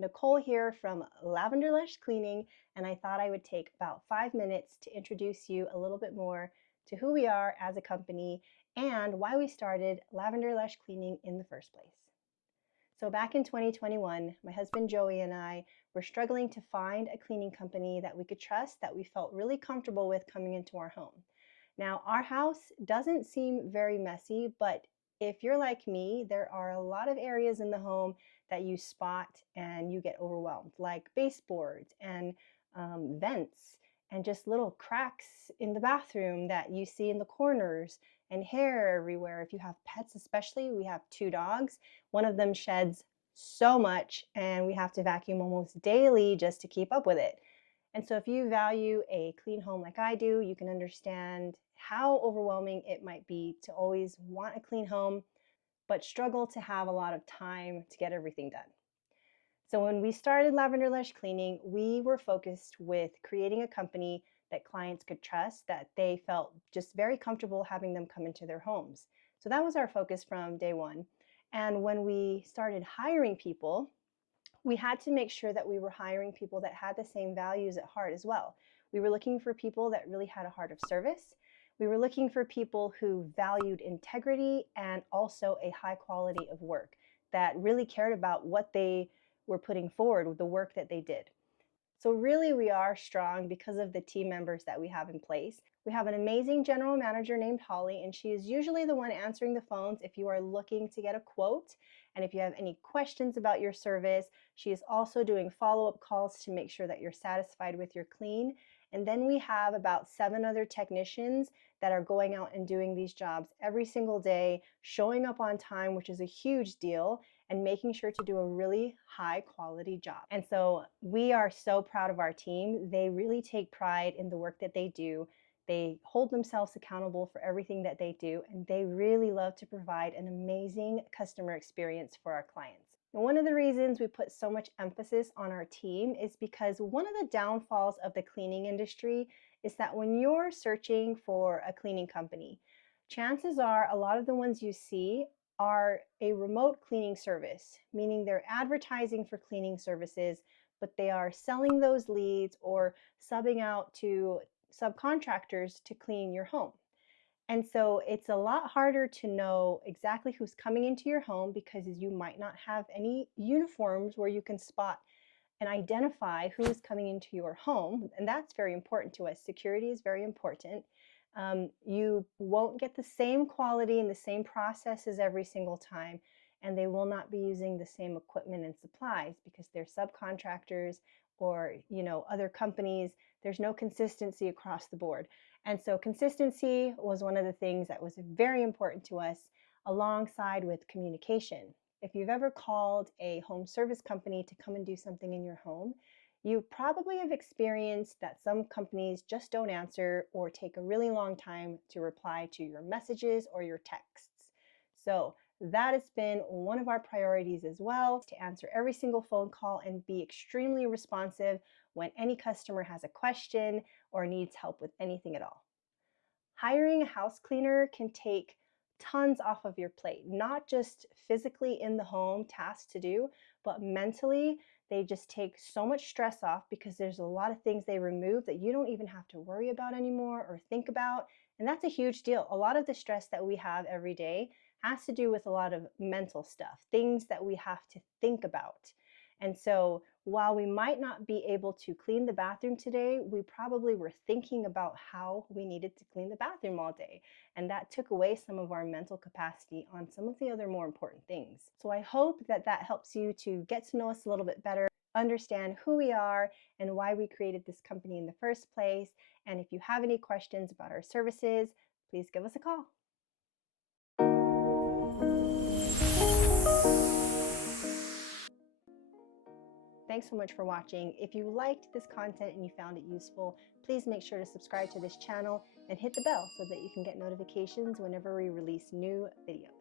Nicole here from Lavender Lush Cleaning, and I thought I would take about 5 minutes to introduce you a little bit more to who we are as a company and why we started Lavender Lush Cleaning in the first place. So back in 2021, my husband Joey and I were struggling to find a cleaning company that we could trust, that we felt really comfortable with coming into our home. Now, our house doesn't seem very messy, but if you're like me, there are a lot of areas in the home that you spot and you get overwhelmed, like baseboards and vents and just little cracks in the bathroom that you see in the corners and hair everywhere. If you have pets, especially, we have 2 dogs. One of them sheds so much and we have to vacuum almost daily just to keep up with it. And so if you value a clean home like I do, you can understand how overwhelming it might be to always want a clean home, but struggle to have a lot of time to get everything done. So when we started Lavender Lush Cleaning, we were focused with creating a company that clients could trust, that they felt just very comfortable having them come into their homes. So that was our focus from day one. And when we started hiring people, we had to make sure that we were hiring people that had the same values at heart as well. We were looking for people that really had a heart of service. We were looking for people who valued integrity and also a high quality of work, that really cared about what they were putting forward with the work that they did. So really we are strong because of the team members that we have in place. We have an amazing general manager named Holly, and she is usually the one answering the phones if you are looking to get a quote. And if you have any questions about your service, she is also doing follow-up calls to make sure that you're satisfied with your clean. And then we have about 7 other technicians that are going out and doing these jobs every single day, showing up on time, which is a huge deal, and making sure to do a really high quality job. And so we are so proud of our team. They really take pride in the work that they do. They hold themselves accountable for everything that they do, and they really love to provide an amazing customer experience for our clients. And one of the reasons we put so much emphasis on our team is because one of the downfalls of the cleaning industry is that when you're searching for a cleaning company, chances are a lot of the ones you see are a remote cleaning service, meaning they're advertising for cleaning services, but they are selling those leads or subbing out to subcontractors to clean your home. And so it's a lot harder to know exactly who's coming into your home because you might not have any uniforms where you can spot and identify who's coming into your home. And that's very important to us. Security is very important. You won't get the same quality and the same processes every single time, and they will not be using the same equipment and supplies because they're subcontractors or other companies. There's no consistency across the board. And so consistency was one of the things that was very important to us, alongside with communication. If you've ever called a home service company to come and do something in your home, you probably have experienced that some companies just don't answer or take a really long time to reply to your messages or your texts. So that has been one of our priorities as well, to answer every single phone call and be extremely responsive when any customer has a question or needs help with anything at all. Hiring a house cleaner can take tons off of your plate, not just physically in the home tasks to do, but mentally. They just take so much stress off because there's a lot of things they remove that you don't even have to worry about anymore or think about. And that's a huge deal. A lot of the stress that we have every day has to do with a lot of mental stuff, things that we have to think about. And so while we might not be able to clean the bathroom today, we probably were thinking about how we needed to clean the bathroom all day. And that took away some of our mental capacity on some of the other more important things. So I hope that that helps you to get to know us a little bit better, understand who we are and why we created this company in the first place. And if you have any questions about our services, please give us a call. Thanks so much for watching. If you liked this content and you found it useful, please make sure to subscribe to this channel and hit the bell so that you can get notifications whenever we release new videos.